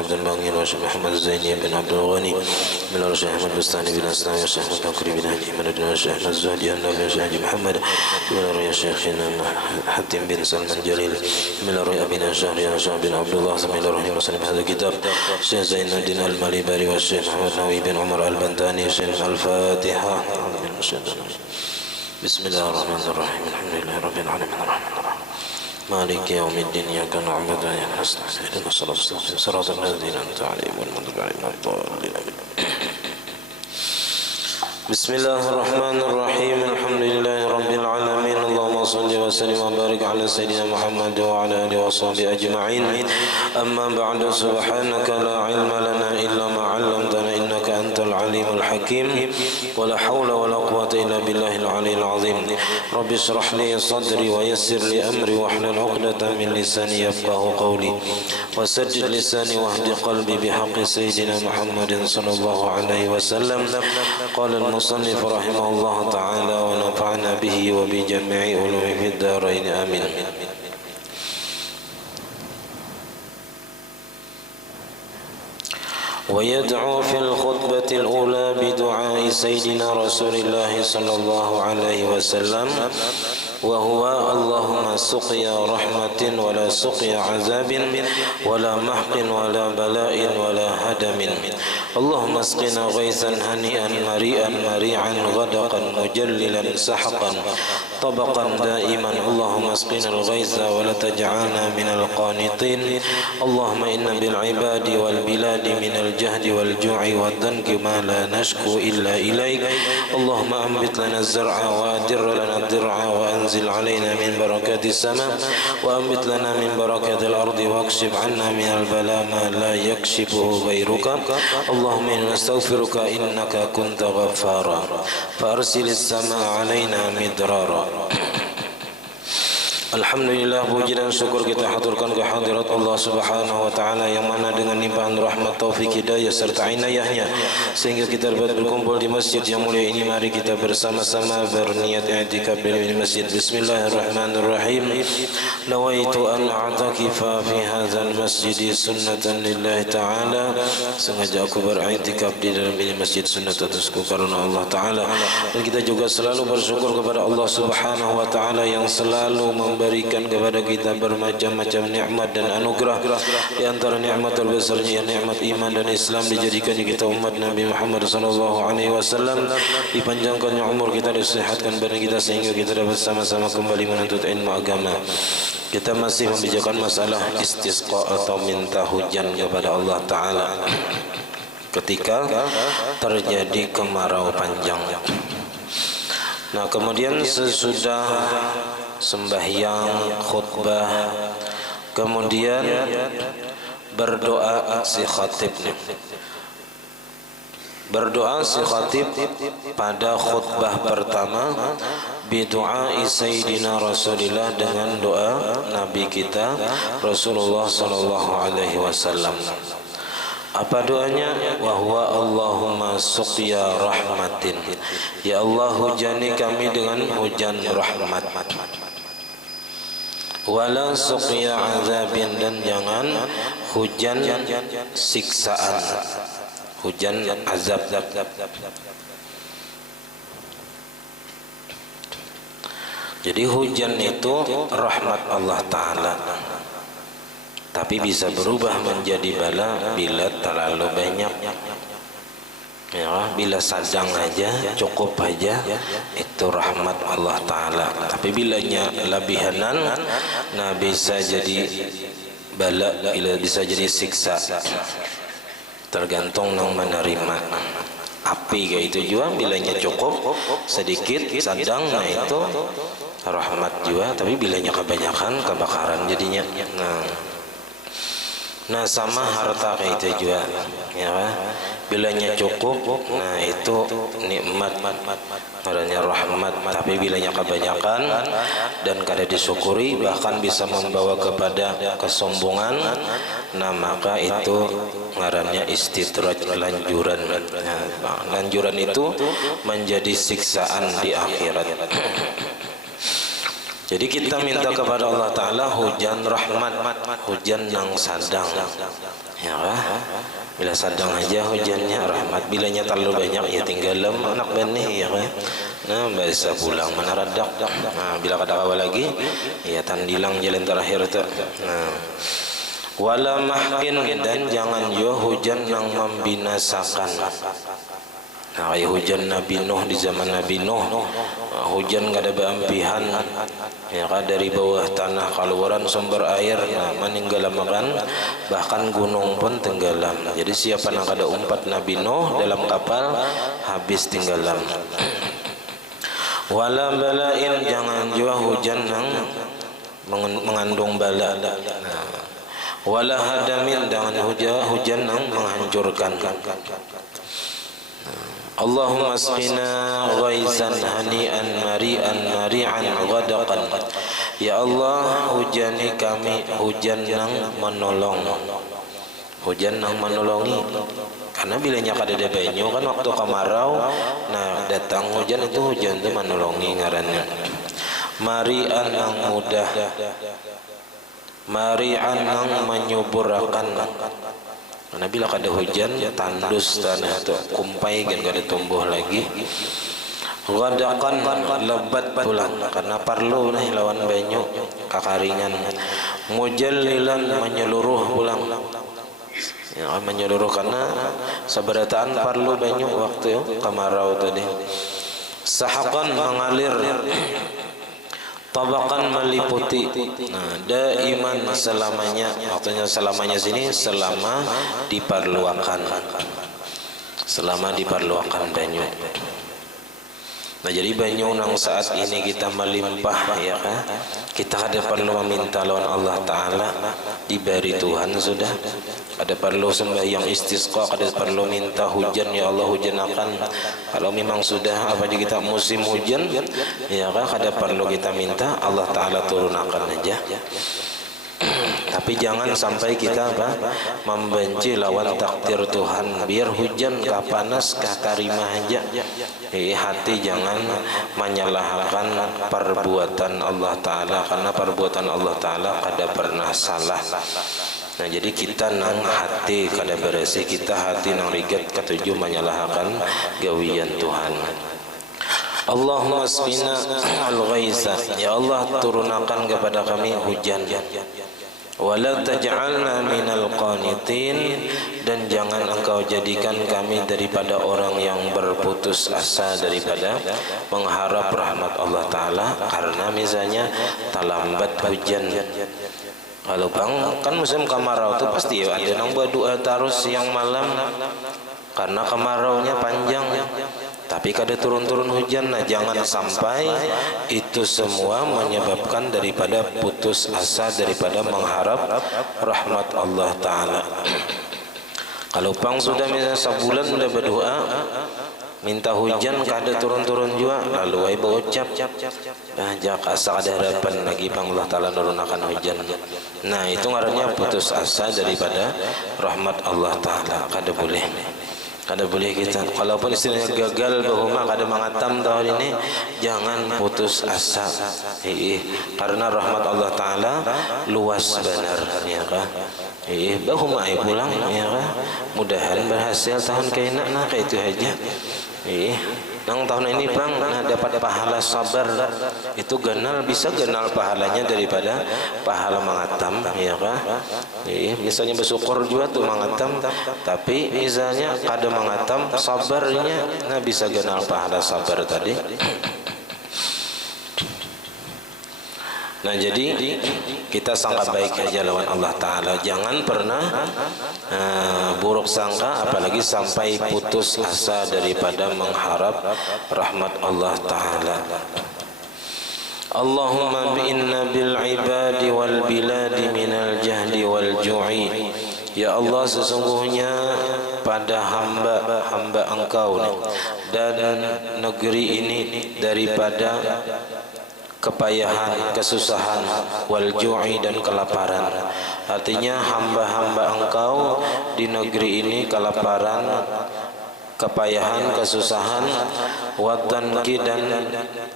عبد الباقي والشيخ محمد الزيني بن عبد الغني من الشيخ أحمد بستاني بن أسلام والشيخ بكري بن هدي من الشيخ أحمد الزهدي النبي الشيخ محمد من الرئيس الشيخ حتم بن سلمان جليل من الرئيس بن شهر بن عبد الله من الرحيم وسلم هذا الكتاب الشيخ زين الدين المالباري والشيخ محمد نووي بن عمر البنتاني الشيخ الفاتحة. بسم الله الرحمن الرحيم الحمد لله رب العالمين الرحمن الرحيم مالك يوم الدين إياك نعبد وإياك نستعين اهدنا الصراط المستقيم صراط الذين أنعمت عليهم غير المغضوب عليهم ولا الضالين. بسم الله الرحمن الرحيم الحمد لله رب العالمين اللهم صل وسلم وبارك على سيدنا محمد وعلى آله وصحبه أجمعين. أما بعد سبحانك لا علم لنا إلا ما علمتنا إنك أنت العليم الحكيم ولا حول ولا قوة إلا بالله العلي العظيم. رب اشرح لي صدري ويسر لي أمري واحلل عقدة من لساني يفقه قولي وسجد لساني واهد قلبي بحق سيدنا محمد صلى الله عليه وسلم. قال المصنف رحمه الله تعالى ونفعنا به وبجميع علومه في الدارين آمين. ويدعو في الخطبة الأولى بدعاء سيدنا رسول الله صلى الله عليه وسلم وهو اللهم سقيا رحمة ولا سقيا عذاب ولا محق ولا بلاء ولا هدم. اللهم اسقنا غيثا هنيئا مريئا مريعا غدقا مجللا سحقا طبقا دائما. اللهم اسقنا الغيث ولا تجعلنا من القانطين. اللهم إن بالعباد والبلاد من الجهد والجوع والضنك ما لا نشكو إلا إليك. اللهم أنبت لنا الزرع وأدر لنا الضرع وأنزل علينا من بركات السماء وأنبت لنا من بركات الأرض واكشف عنا من البلاء ما لا يكشفه غيرك. اللهم إنا نستغفرك إنك كنت غفارا فأرسل السماء علينا مدرارا. Alhamdulillah, puji dan syukur kita haturkan ke hadirat Allah Subhanahu wa taala yang mana dengan limpahan rahmat, taufik, hidayah serta inayahnya sehingga kita dapat berkumpul di masjid yang mulia ini. Mari kita bersama-sama berniat i'tikaf di masjid. Bismillahirrahmanirrahim. Nawaitu an a'takifa fi hadzal masjid sunnatan lillahi ta'ala. Sengaja aku beriktikaf di dalam ini masjid sunnat atasku karena Allah taala. Dan kita juga selalu bersyukur kepada Allah Subhanahu wa taala yang selalu memberikan kepada kita bermacam-macam nikmat dan anugerah. Di antara nikmat terbesarnya nikmat iman dan Islam, dijadikannya kita umat Nabi Muhammad sallallahu alaihi wasallam, dipanjangkannya umur kita, disehatkan badan kita sehingga kita dapat sama-sama kembali menuntut ilmu agama. Kita masih membicarakan masalah istisqa atau minta hujan kepada Allah taala ketika terjadi kemarau panjang. Nah, kemudian sesudah sembahyang, khutbah, kemudian berdoa si khatib. Berdoa si khatib pada khutbah pertama bidu'ai Sayyidina Rasulillah, dengan doa Nabi kita Rasulullah sallallahu alaihi wasallam. Apa doanya? Wa huwa Allahumma suqya rahmatin. Ya Allah, hujani kami dengan hujan rahmat. Wala suqya azabin, dan jangan hujan siksaan, hujan azab. Jadi hujan itu rahmat Allah taala, tapi bisa berubah menjadi bala bila terlalu banyak. Ya, bila sedang aja, cukup aja, itu rahmat Allah taala. Tapi bilanya lebihanan, nah bisa jadi bala, bila bisa jadi siksa. Tergantung yang menerima. Api kayak itu juga, bilanya cukup, sedikit, sedang, nah itu rahmat juga. Tapi bilanya kebanyakan, kebakaran jadinya. Nah sama harta kayak itu juga, ya kan? Bilanya cukup, nah itu nikmat, adanya rahmat. Tapi bilanya kebanyakan dan kada disyukuri, bahkan bisa membawa kepada kesombongan, nah maka itu ngarannya istidraj, lanjuran. Nah, lanjuran itu menjadi siksaan di akhirat. Jadi kita minta kepada Allah Ta'ala hujan rahmat, hujan yang sadang, ya kah? Bila sadang aja hujannya rahmat, bilanya terlalu banyak ya tinggalam anak benih, ya kah? Nah bisa pulang mana radak. Nah bila kada kawa lagi ya tandilang jalan terakhir tu. Nah wala mahkin, dan jangan juga hujan yang membinasakan. Nah, hujan Nabi Nuh di zaman Nabi Nuh, hujan gak ada beampihan, ya kan, dari bawah tanah keluaran sumber air, nah, menenggelamkan, bahkan gunung pun tenggelam. Jadi siapa yang ada umpat Nabi Nuh dalam kapal habis tenggelam. Wala bala'in, jangan juga hujan yang mengandung bala. Nah, wala hadamin, dengan hujan yang menghancurkan. Allahumma asqina ghaisan hani'an mari'an mari'an ghadaqan. Ya Allah, hujani kami hujan yang menolong, hujan yang menolongi. Karena bilanya kada ada banyu kan waktu kemarau, nah datang hujan itu hujan itu menolongi ngarannya. Mari'an yang mudah, mari'an yang menyuburakan. Karena bila kada hujan tandus tanah tu kumpai kan kada tumbuh lagi. Ghadaqan lebat pulang karena perlu nih lawan banyu kakaringan. Mujallilan menyeluruh pulang, ya menyeluruh karena seberataan perlu banyu waktu kemarau tadi. Sahaqan mengalir, tabakan meliputi. Nah, daiman selamanya, waktunya selamanya sini selama diperluakan, selama diperluakan banyu. Nah jadi banyu nang saat ini kita melimpah, ya kan, kita ada perlu meminta lawan Allah Ta'ala, diberi Tuhan sudah. Ada perlu sembahyang istisqa, ada perlu minta hujan, ya Allah hujankan. Kalau memang sudah apa kita musim hujan, ya kan, ada perlu kita minta Allah Ta'ala turunkan aja. Tapi jangan sampai kita membenci lawan takdir Tuhan. Biar hujan kah panas kah tarima aja. Hati jangan menyalahkan perbuatan Allah Ta'ala, karena perbuatan Allah Ta'ala kada pernah salah. Nah jadi kita nang hati kada bersih, kita hati nang rigat ketujuh menyalahkan gawian Tuhan. Allahumma asqina al-ghaisa, ya Allah turunkan kepada kami hujan. Wala taj'alna minal qanitin, dan jangan engkau jadikan kami daripada orang yang berputus asa daripada mengharap rahmat Allah Ta'ala. Karena misalnya terlambat hujan. Kalau kan musim kemarau itu pasti ya ada yang berdoa terus siang malam karena kemaraunya panjang, tapi kada turun-turun hujan. Nah jangan sampai itu semua menyebabkan daripada putus asa daripada mengharap rahmat Allah Ta'ala. Kalau pang sudah misalnya sebulan sudah berdoa minta hujan kada turun-turun juga, lalu ai berucap jak asa ada harapan lagi pang Allah Ta'ala nurunkan hujan. Nah itu ngarannya putus asa daripada rahmat Allah Ta'ala. Kada boleh, kada boleh kita. Kalaupun istilahnya gagal bahuma kada mengatam tahun ini, jangan putus asa. Karena rahmat Allah Ta'ala luas benar, ya kan. Bahuma ai pulang, ya kan. Mudahan berhasil tahun kainak, nah kayak itu aja. Nang tahun ini bang, nah dapat pahala sabar itu genal, bisa genal pahalanya daripada pahala mengatam, ya kan. Misalnya bersyukur juga tuh mengatam, tapi misalnya kada mengatam sabarnya, nah bisa genal pahala sabar tadi. Nah jadi kita sangka baik aja lawan Allah Ta'ala, jangan pernah buruk sangka, apalagi sampai putus asa daripada mengharap rahmat Allah Ta'ala. Allahumma bi'inna bil ibadi wal biladi minal jahli wal ju'i. Ya Allah, sesungguhnya pada hamba engkau dan negeri ini daripada kepayahan, kesusahan, wal ju'i, dan kelaparan. Artinya hamba-hamba engkau di negeri ini kelaparan, kepayahan, kesusahan, watanki dan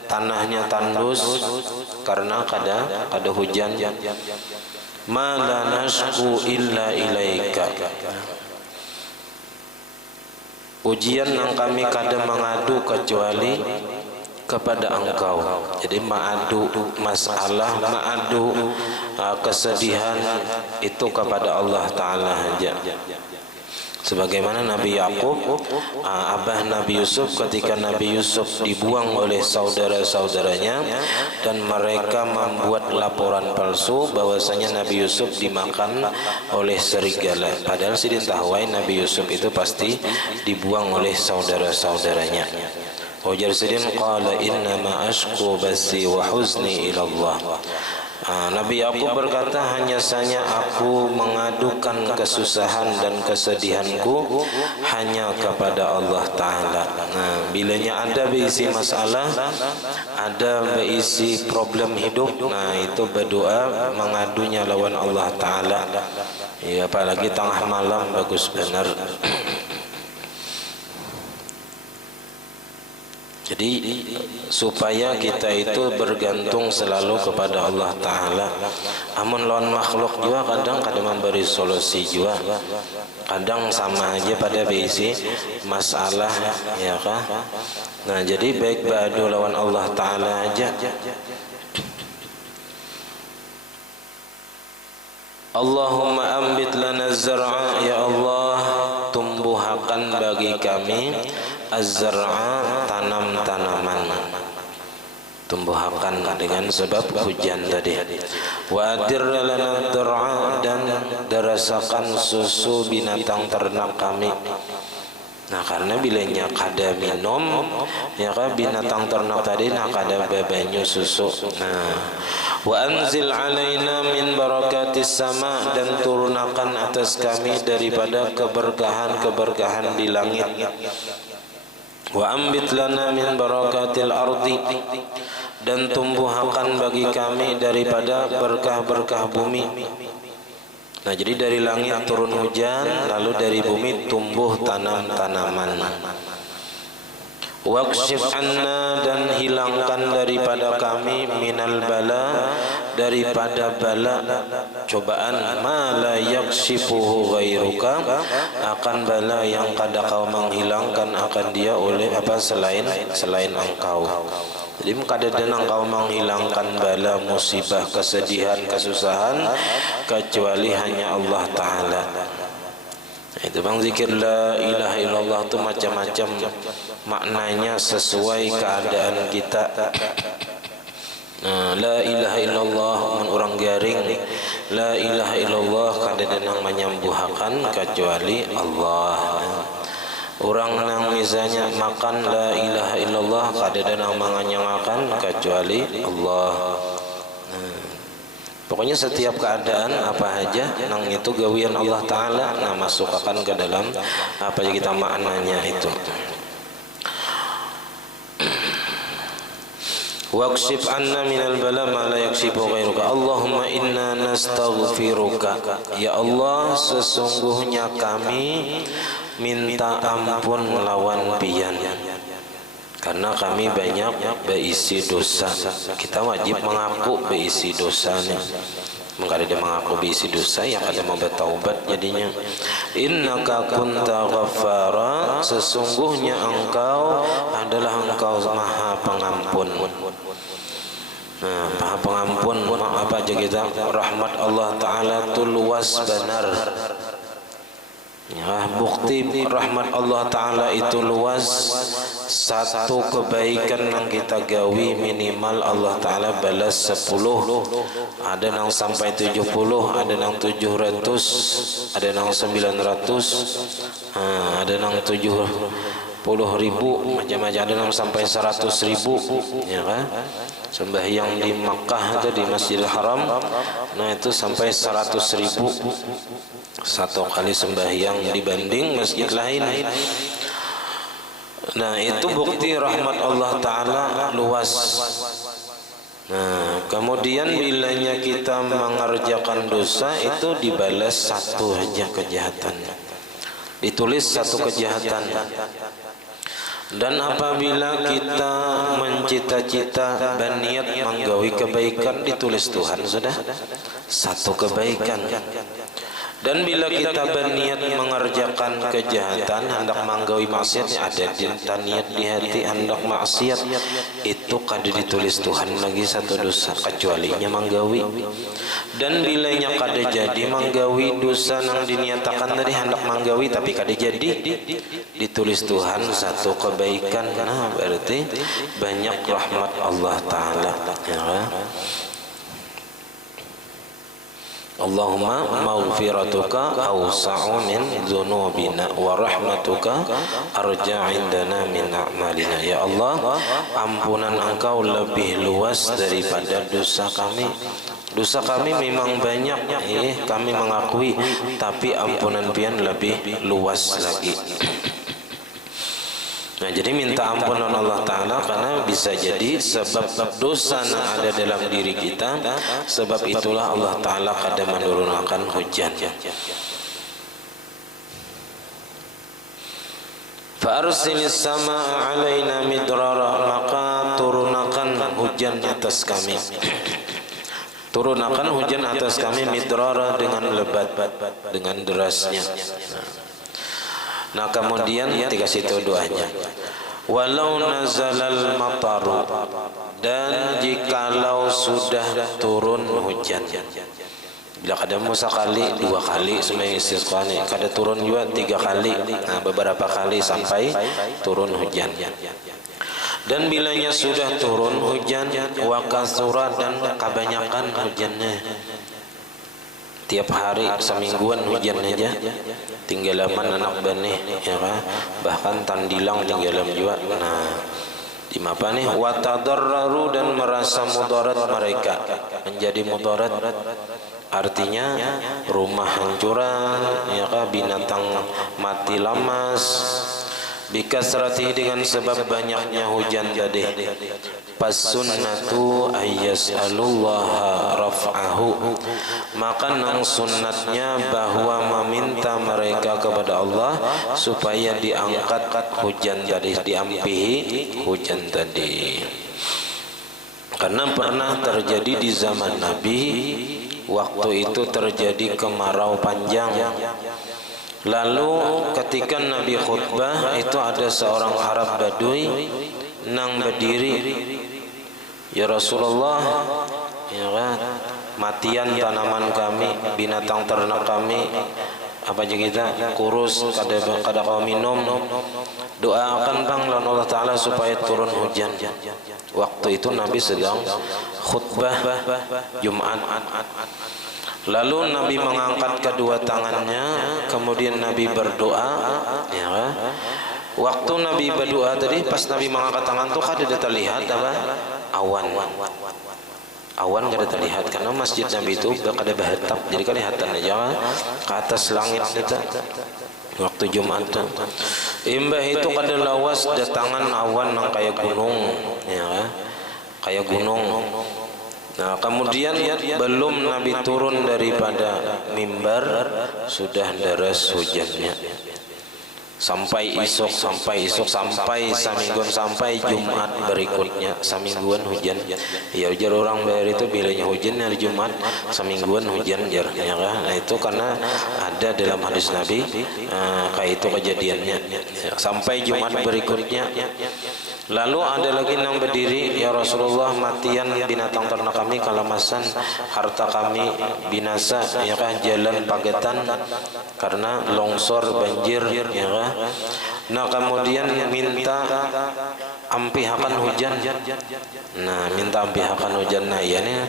tanahnya tandus karena kada hujan. Ma la nashku illa ilaika. Ujian yang kami kada mengadu kecuali kepada Engkau. Jadi mengadu masalah, mengadu kesedihan itu kepada Allah Ta'ala saja. Sebagaimana Nabi Yakub, abah Nabi Yusuf, ketika Nabi Yusuf dibuang oleh saudara-saudaranya dan mereka membuat laporan palsu bahwasanya Nabi Yusuf dimakan oleh serigala. Padahal sidin tahuai Nabi Yusuf itu pasti dibuang oleh saudara-saudaranya. Ujar sidin qala innama ashku basi wa huzni ila Allah. Nabi Yakub berkata, hanya saja aku mengadukan kesusahan dan kesedihanku hanya kepada Allah Ta'ala. Bilanya ada berisi masalah, ada berisi problem hidup, itu berdoa mengadunya lawan Allah Ta'ala. Ya, apalagi tengah malam bagus benar. Jadi supaya kita itu bergantung selalu kepada Allah Ta'ala. Amun lawan makhluk juga kadang memberi solusi juga, kadang sama aja pada berisi masalah, ya kah? Nah, jadi baik beradu lawan Allah Ta'ala aja. Allahumma ambit lana zar'a, ya Allah tumbuhakan bagi kami az-zar'a, tanam-tanaman, tumbuhakan dengan sebab hujan tadi. Wa adir lana dar'a, dan derasakan susu binatang ternak kami. Nah, karena bilanya kada minum, ya kan, binatang ternak tadi kada bebanyu susu. Nah, wa anzil alaina min barakatis sama, dan turunkan atas kami daripada keberkahan-keberkahan di langit. Wa ambit lana min barakatil ardi, dan tumbuhakan bagi kami daripada berkah-berkah bumi. Nah, jadi dari langit turun hujan, lalu dari bumi tumbuh tanam-tanaman. Waqshif anna, dan hilangkan daripada kami minal bala, daripada bala cobaan, ma la yakshifuhu ghairuka, akan bala yang kada kau menghilangkan akan dia oleh selain engkau. Jadi kada ada engkau menghilangkan bala, musibah, kesedihan, kesusahan kecuali hanya Allah Ta'ala. Itu bang, zikir la ilaha illallah itu macam-macam maknanya sesuai keadaan kita. La ilaha illallah mun orang garing, la ilaha illallah kada ada nang menyembuhkan kecuali Allah. Orang nang misalnya makan la ilaha illallah kada ada nang menganyangkan kecuali Allah. Pokoknya setiap keadaan apa aja nang itu gawian Allah Ta'ala, nah masukkan ke dalam apa yang kita maknanya itu. Waqshif anna minal bala ma la yakshifu ghairuka. Allahumma inna nastaghfiruka, ya Allah sesungguhnya kami minta ampun lawan pian, karena kami banyak berisi dosa. Kita wajib mengaku berisi dosanya. Mengkali dia mengaku berisi dosa, yang ada mau bertaubat jadinya. Innaka kunta ghaffara, sesungguhnya engkau adalah engkau maha pengampun. Nah, maha pengampun, apa aja kita, rahmat Allah Ta'ala itu luas benar. Ya, bukti rahmat Allah Ta'ala itu luas. Satu kebaikan yang kita gawi minimal Allah Ta'ala balas 10. Ada yang sampai 70, ada yang 700, ada yang 900, ada yang 70.000, macam-macam, ada yang sampai 100.000, ya kan? Sembahyang di Makkah itu di Masjidil Haram, nah itu sampai 100.000 satu kali sembahyang dibanding masjid lain. Nah, itu bukti rahmat Allah Ta'ala luas. Nah, kemudian bilanya kita mengerjakan dosa itu dibalas satu aja kejahatannya. ditulis satu kejahatan. Dan apabila kita mencita-cita dan niat menggawi kebaikan, ditulis Tuhan sudah satu kebaikan. Dan bila kita berniat mengerjakan kejahatan, hendak menggawi maksiat, ada niat di hati hendak maksiat, itu kada ditulis Tuhan lagi satu dosa, kecualinya menggawi. Dan bilanya kada jadi menggawi dosa nang diniatakan tadi hendak menggawi tapi kada jadi, ditulis Tuhan satu kebaikan. Nah, berarti banyak rahmat Allah Ta'ala, ya. Allahumma maghfiratuka awsa'u min dzunubina wa rahmatuka arja' indana min a'malina. Ya Allah, ampunan Engkau lebih luas daripada dosa kami. Dosa kami memang banyak, kami mengakui, tapi ampunan pian lebih luas lagi. Nah, jadi minta ampunan Allah Ta'ala karena bisa jadi sebab dosa yang ada dalam diri kita, sebab itulah Allah Ta'ala kadang menurunkan hujan. Fa'arsilis sama'a alaina midrara, maka turunkan hujan atas kami. Turunkan hujan atas kami midrara, dengan lebat, dengan derasnya. Nah, kemudian dikasih tahu doanya. Walau nazalal mataru, dan jikalau sudah turun hujan. Bila kada mau sekali, dua kali semai istisqa ni, kada turun juga tiga kali. Nah, beberapa kali sampai turun hujan. Dan bilanya sudah turun hujan, wa kasura, dan kebanyakan hujannya. Tiap hari semingguan hujan aja, tinggalaman anak benih, ya kan? Bahkan tandilang tinggalam juga. Nah, di apa nih? Watadarraru, dan merasa mudarat mereka, menjadi mudarat. Artinya rumah hancuran, ya kan? Binatang mati lamas. Bikasrati, dengan sebab banyaknya hujan tadi. Pasunnatu ayyas'alullaha raf'ahu, maka nang sunnatnya bahwa meminta mereka kepada Allah supaya diangkat hujan tadi, diampihi hujan tadi. Karena pernah terjadi di zaman Nabi, waktu itu terjadi kemarau panjang. Lalu ketika Nabi khutbah, itu ada seorang Arab Badui nang berdiri, ya Rasulullah, ya kan, matian tanaman kami, binatang ternak kami, apa aja kita kurus, kada kau minum, doakan bang lawan Allah Ta'ala supaya turun hujan. Waktu itu Nabi sedang khutbah Jumat. Lalu Nabi mengangkat kedua tangannya, kemudian Nabi berdoa, ya. Waktu Nabi berdoa tadi, pas Nabi mengangkat tangan tuh kada terlihat apa? Awan. Awan kada terlihat karena masjid Nabi itu kada berhatap, jadi kelihatan aja ke atas langit itu. Waktu Jumat tuh, imbah itu kada lawas datangan awan yang kayak gunung, ya, kayak gunung. Nah, kemudian belum Nabi turun daripada mimbar, sudah deras hujannya. Sampai isuk, sampai samingguan, sampai Jumat berikutnya, samingguan hujan. Ya, ujar orang bayar itu bilanya hujan hari Jumat, samingguan hujan jar. Ya, nah, itu karena ada dalam hadis Nabi, kayak itu kejadiannya. Sampai Jumat berikutnya. Lalu ada lagi yang berdiri, ya Rasulullah, matian binatang ternak kami kalamasan, harta kami binasa, ya kan, jalan pagetan karena longsor banjir, ya kan. Nah, kemudian minta ampihakan hujan. Nah, minta ampihakan hujan. Nah, ya nih,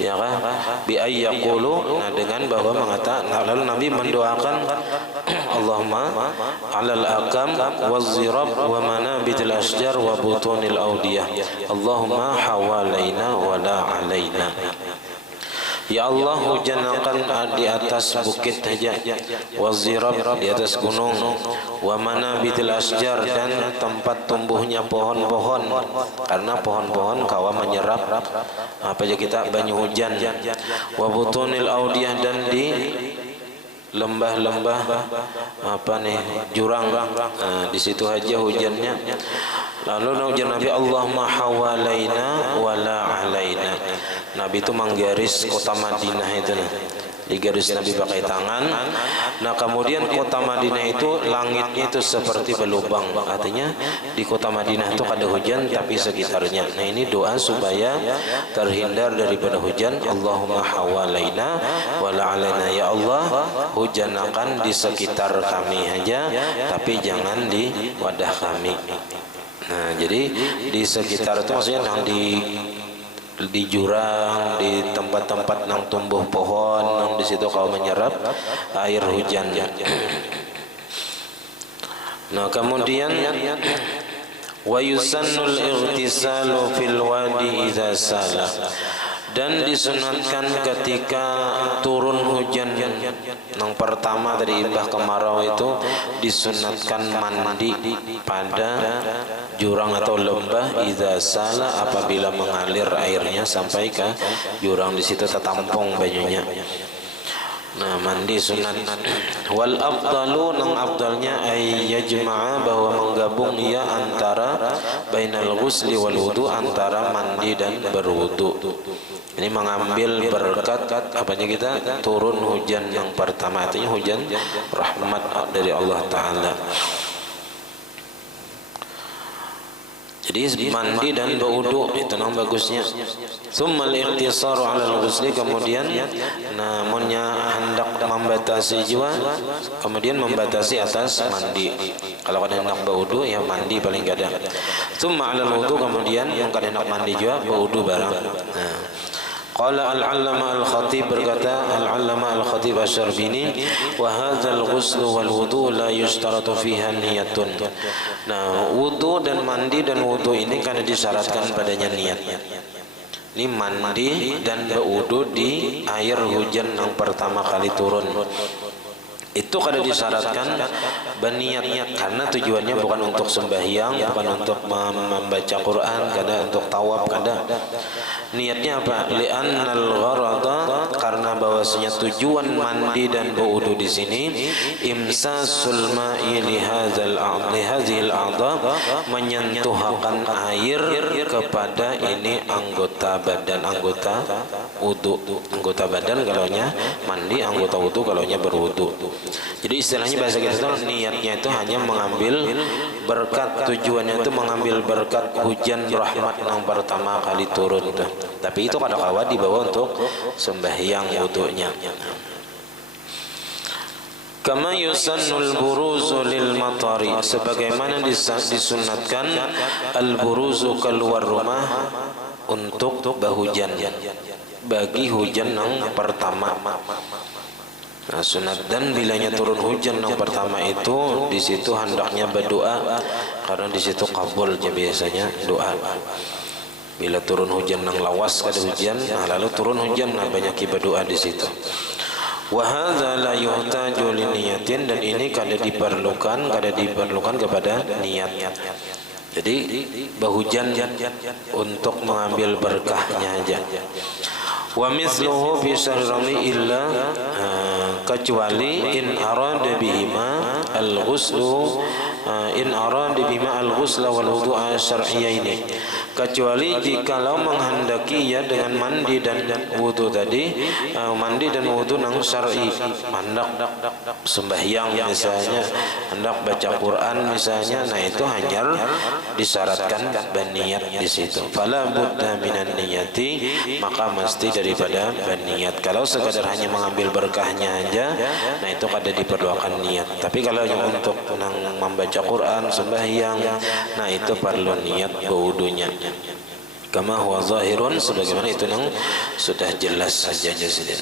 ya kan, bi ayyaqulu, nah, dengan bahwa mengatakan, lalu Nabi mendoakan Allahumma alal akam waz-zirab wa manabitil asjar wa butunil audiyah, Allahumma hawalaina wa la alaina. Ya Allah, hujankan di atas bukit saja, waz-zirab di atas gunung, wa manabitil asjar, dan tempat tumbuhnya pohon-pohon, karena pohon-pohon kawa menyerap apa aja kita banyu hujan, wa butunil audiyah, dan di lembah-lembah apa nih jurang, di situ aja hujannya. Lalu ujar Nabi, Allahumma hawalaina wala alaina. Nabi itu menggaris kota Madinah itu nih, digaris Nabi pakai tangan. Nah kemudian kota Madinah itu langitnya itu seperti berlubang, artinya di kota Madinah itu ada hujan tapi sekitarnya. Nah ini doa supaya terhindar daripada hujan. Allahumma hawalaina wala alaina, ya Allah hujanakan di sekitar kami aja tapi jangan di wadah kami. Nah jadi di sekitar itu maksudnya yang di jurang, di tempat-tempat yang tumbuh pohon, yang di situ kau menyerap air hujan. Nah kemudian wa yusannul ightisalu fil wadi idza sala, dan disunatkan ketika turun hujan yang pertama dari imbah kemarau itu disunatkan mandi pada jurang atau lembah idza sala, apabila mengalir airnya sampai ke jurang, di situ tertampung bajunya. Nah mandi sunat. Wal afdalu, nang afdalnya ay yajma'a, bahwa menggabung ia antara bainal ghusli wal wudu, antara mandi dan berwudu. Ini mengambil berkat apanya kita turun hujan yang pertama, artinya hujan rahmat dari Allah Ta'ala. Jadi mandi dan berwudu itu yang bagusnya. Tsumma al-iqtisaru 'ala al-ghusli, kemudian namunnya hendak membatasi jiwa, kemudian membatasi atas mandi. Kalau kada hendak berwudu ya mandi paling kada. Tsumma 'ala al-wudu, kemudian yang kada hendak mandi juga berwudu barang. Nah, qala al-'allama al-khatib, berkata al-'allama al-khatib asy-Syarbini, wa hadzal ghuslu wal wudu la yushtaratu fiha niyatun. Nah, wudu dan mandi dan wudu ini kan disyaratkan padanya niat. Ini mandi dan berwudu di air hujan yang pertama kali turun. Itu kada disyaratkan berniat, karena tujuannya bukan untuk sembahyang, bukan untuk membaca Quran, kada untuk tawaf, kada. Niatnya apa? Li'annal gharada, karena bahwasanya tujuan mandi dan berwudu di sini imsasul ma'i li hadzal a'dha, menyentuhkan air kepada ini anggota badan, anggota wudu. Anggota badan kalaunya mandi, anggota wudu kalaunya berwudu. Jadi istilahnya bahasa kita itu niatnya itu hanya mengambil berkat, tujuannya itu mengambil berkat hujan rahmat yang pertama kali turun itu. Tapi itu kadang-kadang dibawa untuk sembahyang wudunya. Kama yusannul buruzu lil matari, sebagaimana disunatkan al buruzu keluar rumah untuk berhujan, bagi hujan yang pertama. Nah, sunat. Dan bilanya turun hujan yang pertama itu di situ hendaknya berdoa, karena di situ kabul biasanya doa. Bila turun hujan yang lawas kada hujan, nah lalu turun hujan, nah banyak berdoa di situ. Wa hadza la yuhtaju li niyatin, dan ini kada diperlukan kepada niat. Jadi berhujan untuk mengambil berkahnya aja. Wa mithluhu fi syahri Ramadan illa, kecuali in arada bihima al-ghuslu, in arada bihima al-ghusla wal wudu'a syar'iyyaini, kecuali jikalau menghendaki ya dengan mandi dan wudu tadi, mandi dan wudu nang syar'i, hendak sembahyang misalnya, hendak baca Quran misalnya, nah itu hanya disyaratkan berniat di situ. Fala budda minan niyati, maka mesti daripada berniat. Kalau sekadar hanya mengambil berkahnya aja, nah itu kada diperlukan niat. Tapi kalau yang untuk membaca Quran, sembahyang, nah itu perlu niat berwudunya. Kama huwa zahirun, sebagaimana itu yang sudah jelas saja jazidin.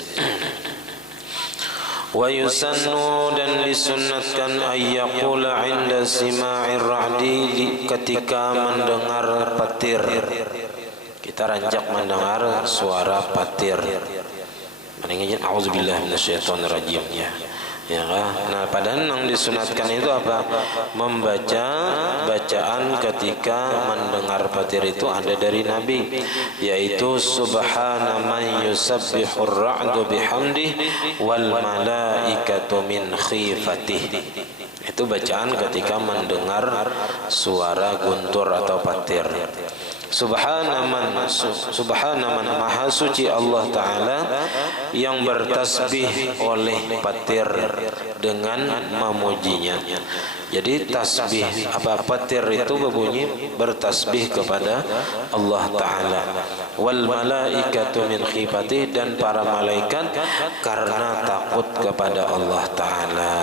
Wa yusannu, dan disunnatkan ayyaqula 'inda sima'ir ra'di, ketika mendengar petir. Kita ranjak mendengar suara petir. Mending auzubillahi minasyaitonir rajim ya. Ya kan? Nah, padahal yang disunatkan itu apa? Membaca bacaan ketika mendengar petir itu ada dari Nabi, yaitu subhana man yusabbihur ra'du bihamdih wal malaikatu min khifatih. Itu bacaan ketika mendengar suara guntur atau petir. Subhana man maha suci Allah Ta'ala yang bertasbih oleh petir dengan memujinya. Jadi tasbih apa petir itu berbunyi bertasbih kepada Allah Ta'ala. Wal malaikatu min khifatih, dan para malaikat karena takut kepada Allah Ta'ala.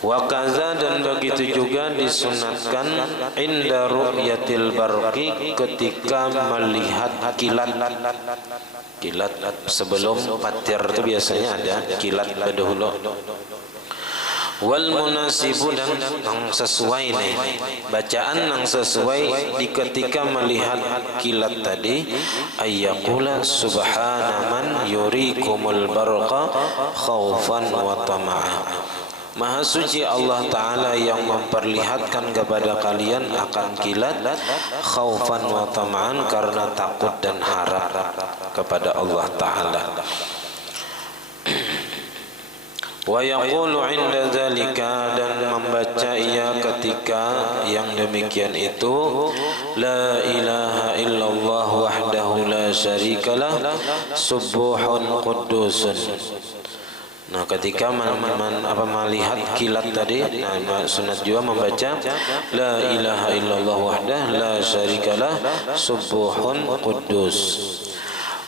Wa kaza, dan begitu juga disunatkan inda ru'yatil barqi, ketika melihat kilat. Kilat sebelum petir itu biasanya ada kilat berdahulu. Wal munasibu, dan yang sesuai nih bacaan yang sesuai di ketika melihat kilat tadi, ayyaqula subhana man yurikumul barqa khaufan wa tama'a. Maha suci Allah Ta'ala yang memperlihatkan kepada kalian akan kilat khaufan wa tama'an, karena takut dan harap kepada Allah Ta'ala. Wa yaqulu inda dzalika, dan membaca ia ketika yang demikian itu, la ilaha illallah wahdahu la syarikalah subuhun qudusun. Nah, ketika melihat kilat tadi, nah, sunat juga membaca la ilaha illallah wahdah la syarikalah subuhun quddus.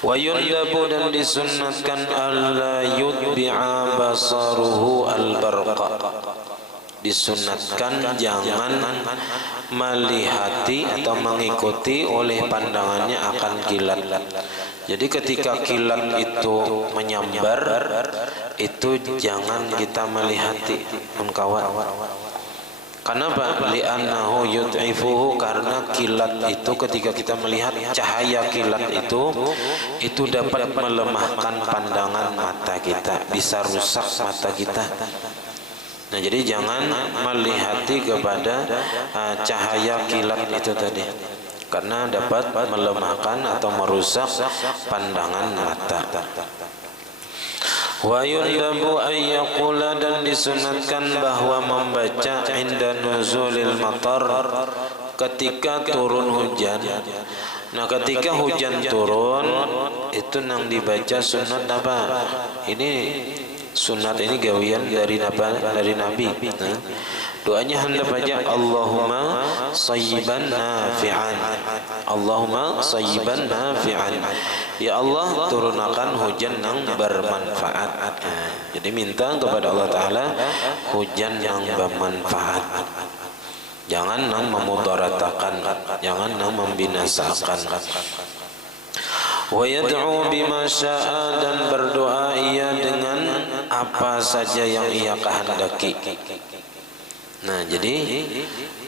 Wa yundabu, dan disunnatkan alla yutbi'a basaruhu al-barqa. Disunatkan jangan melihati atau mengikuti oleh pandangannya akan kilat. Jadi ketika kilat itu menyambar, itu jangan kita melihati, kawan. Kenapa? Li'annahu yud'ifuhu, karena kilat itu ketika kita melihat cahaya kilat itu dapat melemahkan pandangan mata kita, bisa rusak mata kita. Nah, jadi jangan melihati kepada cahaya kilat itu tadi, karena dapat melemahkan atau merusak pandangan mata. Wa yundabu ayyaqula, dan disunatkan bahwa membaca inda nuzulil matar, ketika turun hujan. Nah, ketika hujan turun itu yang dibaca sunat apa? Ini sunat ini gawian dari Nabi. Nah, doanya hendak baca Allahumma sayyiban nafi'an. Allahumma sayyiban nafi'an. Ya Allah, turunkan hujan yang bermanfaat. Jadi minta kepada Allah Ta'ala hujan yang bermanfaat. Jangan yang memudaratakan, jangan yang membinasakan. Wa yad'u bima syaa, dan berdoa ia dengan apa saja yang ia kehendaki. Nah, jadi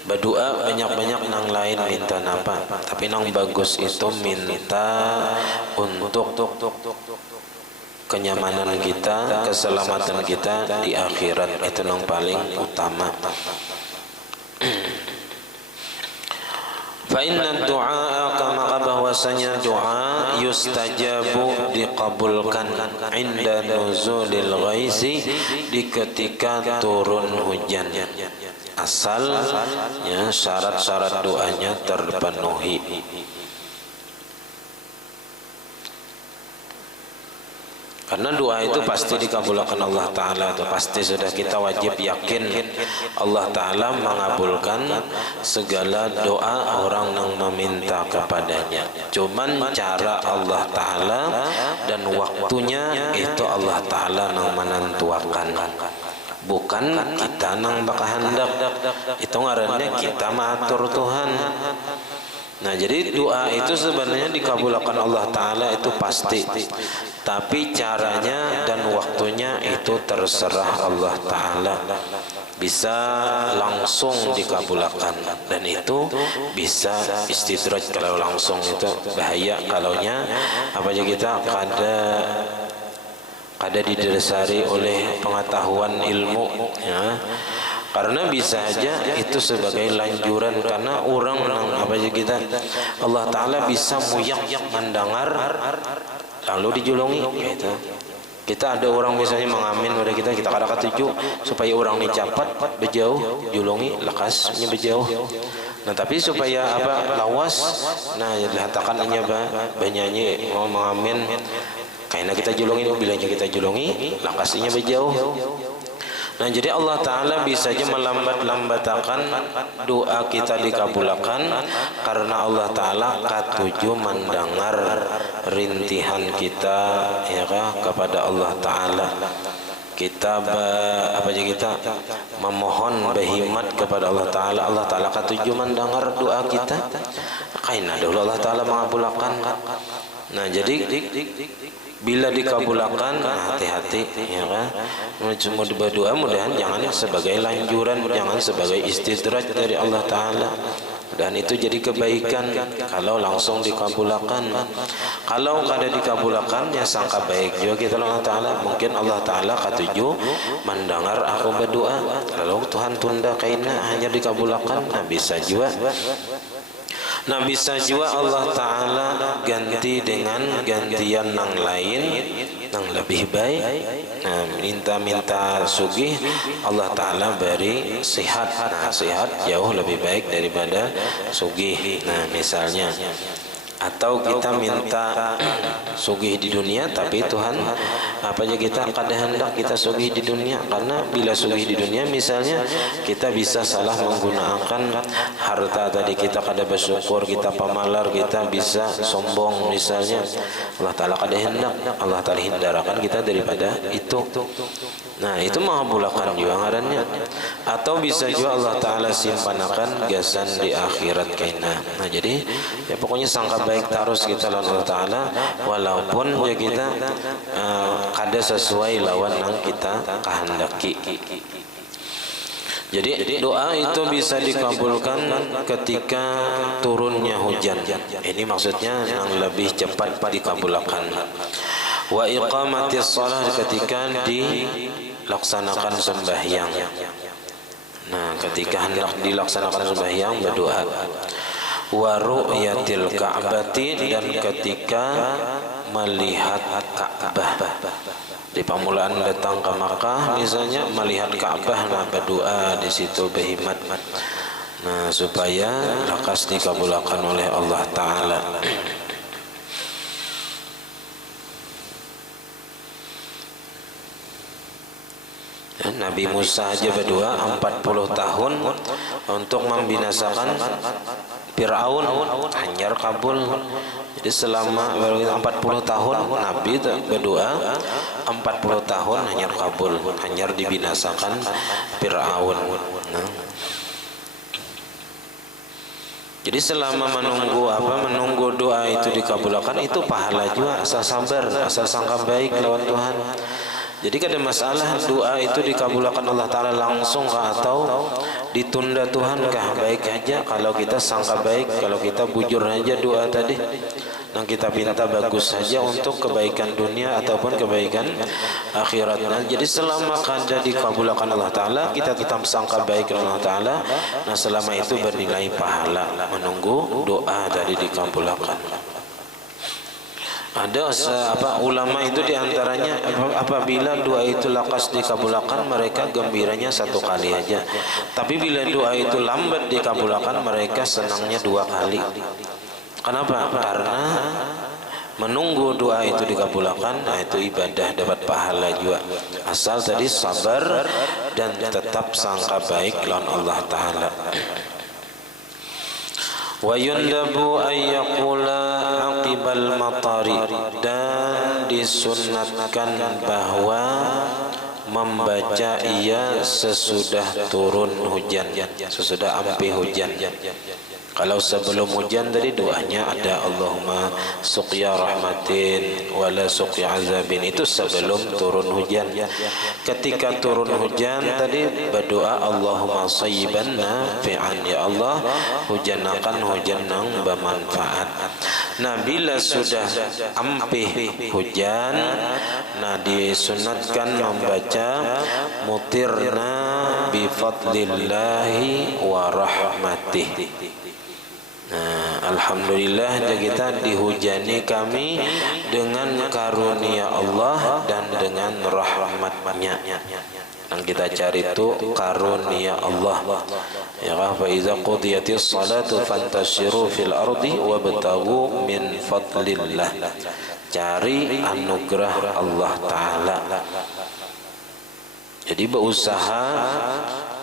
berdoa banyak-banyak nang lain minta apa, tapi nang bagus itu minta untuk kenyamanan kita, keselamatan kita di akhirat, itu nang paling utama. Fa inna du'a, maka bahwasanya doa yustajabu, dikabulkan inda nuzulil ghaisi, di ketika turun hujan, asal ya syarat-syarat doanya terpenuhi. Karena doa itu pasti dikabulkan Allah Ta'ala, itu pasti sudah kita wajib yakin Allah Ta'ala mengabulkan segala doa orang yang meminta kepadanya. Cuman cara Allah Ta'ala dan waktunya itu Allah Ta'ala yang menentukan, bukan kita yang bakahandak. Itu ngarannya kita matur Tuhan. Nah, jadi doa itu sebenarnya dikabulkan Allah Ta'ala itu pasti, tapi caranya dan waktunya itu terserah Allah Ta'ala. Bisa langsung dikabulkan, dan itu bisa istidraj. Kalau langsung itu bahaya, kalaunya apa aja kita kada kada didasari oleh pengetahuan ilmu, ya. Karena bisa aja itu sebagai lanjuran, karena orang apa aja kita Allah Ta'ala bisa muyak mendengar lalu dijulungi gitu. Kita ada orang misalnya mengamin pada kita kada ketuju supaya orang ini cepat berjauh julungi lekasnya berjauh. Nah tapi supaya apa lawas, nah dihatakan hanya banyanyi mau mengamin karena kita julungi, bilanya kita julungi lekasnya berjauh. Nah jadi Allah Ta'ala bisa saja melambat-lambatakan doa kita dikabulkan karena Allah Ta'ala katuju mendengar rintihan kita, ya kah, kepada Allah Ta'ala. Kita apa aja kita memohon berkhidmat kepada Allah Ta'ala, Allah Ta'ala katuju mendengar doa kita, karena dahulu Allah Ta'ala mengabulkan. Nah jadi bila dikabulkan, hati-hati, ya kan. Cuma berdoa mudahan jangan sebagai lanjuran, jangan sebagai istidraj dari Allah Ta'ala. Dan itu jadi kebaikan kalau langsung dikabulkan. Kalau kada dikabulkan, ya sangka baik juga kita Allah Ta'ala. Mungkin Allah Ta'ala katuju mendengar aku berdoa, lalu Tuhan tunda kaina hanya dikabulkan. Nah bisa juga. Nah bisa juga Allah Ta'ala ganti dengan gantian yang lain yang lebih baik. Nah minta sugih Allah Ta'ala beri sihat. Nah sihat jauh lebih baik daripada sugih. Nah misalnya, atau kita minta sugih di dunia tapi Tuhan apa aja kita kada hendak kita sugih di dunia, karena bila sugih di dunia misalnya kita bisa salah menggunakan harta tadi, kita kada bersyukur, kita pamalar, kita bisa sombong misalnya. Allah Ta'ala kada hendak, Allah Ta'ala hindarkan kita daripada itu. Nah itu mengabulkan juga ngarannya. Atau bisa juga Allah Ta'ala simpanakan gasan di akhirat kaina. Nah jadi ya pokoknya sangka baik terus kita lawan Allah Ta'ala, walaupun ya kita kada sesuai lawan yang kita kehendaki. Jadi doa itu bisa dikabulkan ketika turunnya hujan. Ini maksudnya yang lebih cepat dikabulkan. Wa iqamatis shalah, ketika dilaksanakan sembahyang. Nah ketika hendak dilaksanakan sembahyang berdoa. Wa ru'yatil ka'bati, dan ketika melihat Ka'bah. Di pamulaan datang ke Makkah misalnya melihat Ka'bah, nah berdoa di situ berkhidmat. Nah supaya lekas dikabulkan oleh Allah Ta'ala. Nabi Musa aja berdoa 40 tahun untuk membinasakan Fir'aun, hanyar kabul. Jadi selama 40 tahun Nabi berdoa, 40 tahun hanyar kabul, hanyar dibinasakan Fir'aun. Nah. Jadi selama menunggu doa itu dikabulkan, itu pahala juga, asal sabar, asal sangka baik lawan Tuhan. Jadi kada masalah doa itu dikabulkan Allah Ta'ala langsung kah atau ditunda Tuhan kah, baik aja kalau kita sangka baik, kalau kita bujur aja doa tadi dan kita minta bagus saja untuk kebaikan dunia ataupun kebaikan akhirat. Nah, jadi selama kada dikabulkan Allah Ta'ala, kita tetap sangka baik Allah Ta'ala. Nah selama itu bernilai pahala menunggu doa tadi dikabulkan. Ada ulama itu diantaranya apabila doa itu lekas dikabulkan, mereka gembiranya satu kali aja. Tapi bila doa itu lambat dikabulkan, mereka senangnya 2 kali. Kenapa? Karena menunggu doa itu dikabulkan, nah itu ibadah, dapat pahala juga. Asal tadi sabar dan tetap sangka baik lawan Allah Ta'ala. Wa yundabu ayyaqula aqibal matari, dan disunnatkan bahwa membaca ia sesudah turun hujan, sesudah ampi hujan. Kalau sebelum hujan tadi doanya ada Allahumma suqya rahmatin wala suqya azabin, itu sebelum turun hujan. Ketika turun hujan tadi berdoa Allahumma sayyiban nafi'an, ya Allah hujanakan hujan yang bermanfaat. Nah bila sudah ampih hujan, nah disunatkan membaca mutirna bi fadlillahi wa rahmatih. Nah, alhamdulillah kita dihujani kami dengan karunia Allah dan dengan rahmatnya. Yang kita cari itu karunia Allah. Ya fa iza qudiyatis salatu fantashiru fil ardi wabtaghu min fadlillah. Cari anugerah Allah Ta'ala. Jadi berusaha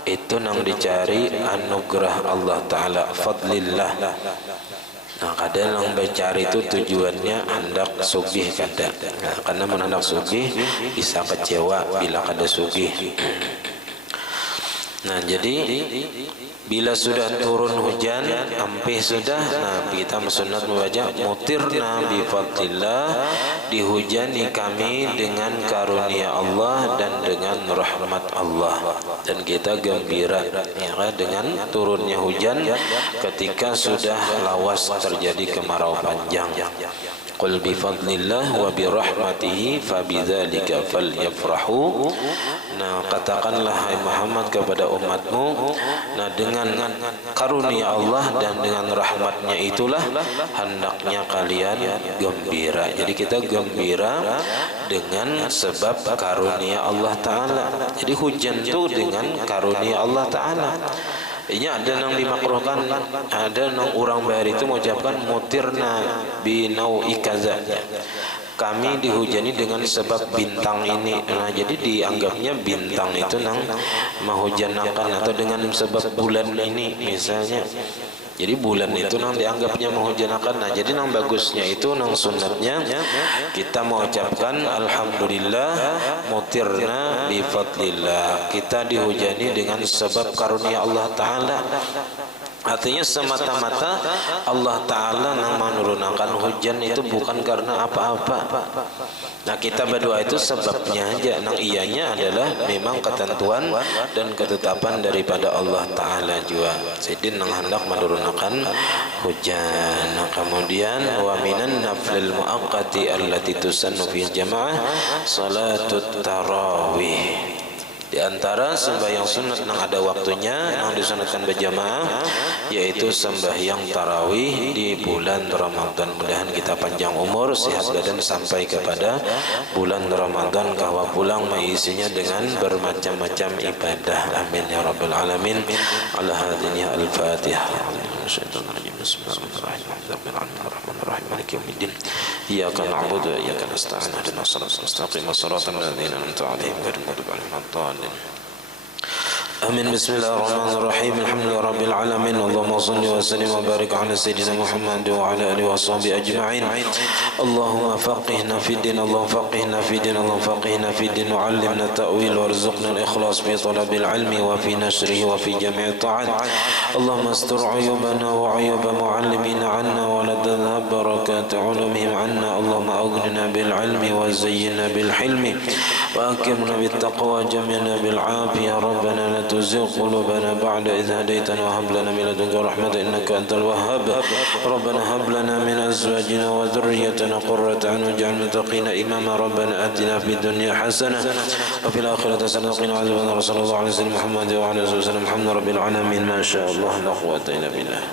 itu nang dicari anugerah Allah Ta'ala, fadlillah. Nah kadang nang dicari itu tujuannya hendak sugih kada. Nah, karena hendak sugih bisa kecewa bila kada sugih. Nah jadi bila sudah turun hujan, ampih sudah, nah kita sunat membaca mutirna bi fadlillah, dihujani kami dengan karunia Allah dan dengan rahmat Allah, dan kita gembira ya, dengan turunnya hujan ketika sudah lawas terjadi kemarau panjang. Qul bi fadlillah wa bi rahmatihi fabidzalika falyafrahu. Nah katakanlah hai Muhammad kepada umatmu, nah dengan karunia Allah dan dengan rahmatnya itulah hendaknya kalian gembira. Jadi kita gembira dengan sebab karunia Allah Ta'ala. Jadi hujan itu dengan karunia Allah Ta'ala. Ini ada yang dimakruhkan, ada yang orang bayar itu mengucapkan mutirna binau'i kaza. Kami dihujani dengan sebab bintang ini. Nah, jadi dianggapnya bintang itu nang menghujanakan, atau dengan sebab bulan ini misalnya. Jadi bulan itu nang dianggapnya menghujanakan. Nah, jadi nang bagusnya itu nang sunatnya kita mengucapkan alhamdulillah mutirna bi fadlillah. Kita dihujani dengan sebab karunia Allah Ta'ala. Artinya semata-mata Allah Ta'ala yang menurunkan hujan itu bukan karena apa-apa. Nah kita berdoa itu sebabnya aja. Nah ianya adalah memang ketentuan dan ketetapan daripada Allah Ta'ala juga. Jadi yang hendak menurunkan hujan. Nah kemudian wa minan naflil muaqqati allati tusannu fil jamaah salatut tarawih. Di antara sembahyang sunat yang ada waktunya yang disunatkan berjamaah yaitu sembahyang tarawih di bulan Ramadan. Mudahan kita panjang umur, sehat badan sampai kepada bulan Ramadan, kahwa pulang mengisinya dengan bermacam-macam ibadah. Amin ya rabbal alamin. Ala hadhihi al-Fatihah. Bismillahirrahmanirrahim. Maliki yaumiddin. Iyyaka na'budu wa iyyaka nasta'in. Ihdinas siratal mustaqim. Shiratal ladzina an'amta 'alaihim ghairil maghdubi 'alaihim waladdallin. Amin. Bismillahirrahmanirrahim. Alhamdulillahi rabbil alamin. Allahumma shalli wa sallim wa barik ala sayyidina Muhammad wa ala alihi wa sahbihi ajma'in. Allahumma faqihna fid din, Allahumma faqihna fid din, Allahumma faqihna fid din wa 'allimna ta'wil warzuqna al-ikhlas fi talabil ilmi wa fi nashrihi wa fi jami'i ta'at. Allahumma astur 'uyubana wa 'uyuba mu'allimina 'anna wa la tadhhab barakat 'ulumihim 'anna. Allahumma aghnina bil 'ilmi wa zayyinna bil hilmi wa akrimna bit taqwa jam'ina bil 'afiyah. Rabbana la tuzigh qulubana ba'da idh hadaytana wa hab lana min ladunka rahmatan innaka antal wahhab. Rabbana hab lana min azwajina wa dhurriyyatina qurrata a'yun waj'alna muttaqina imama. Rabbana atina fid dunya hasanah wa fil akhirati hasanah wa qina adzabannar. Sallallahu alaihi wasallam Muhammad wa ala alihi wasallam. Alhamdulillahi rabbil alamin. Ma syaa Allah la quwwata illa billah.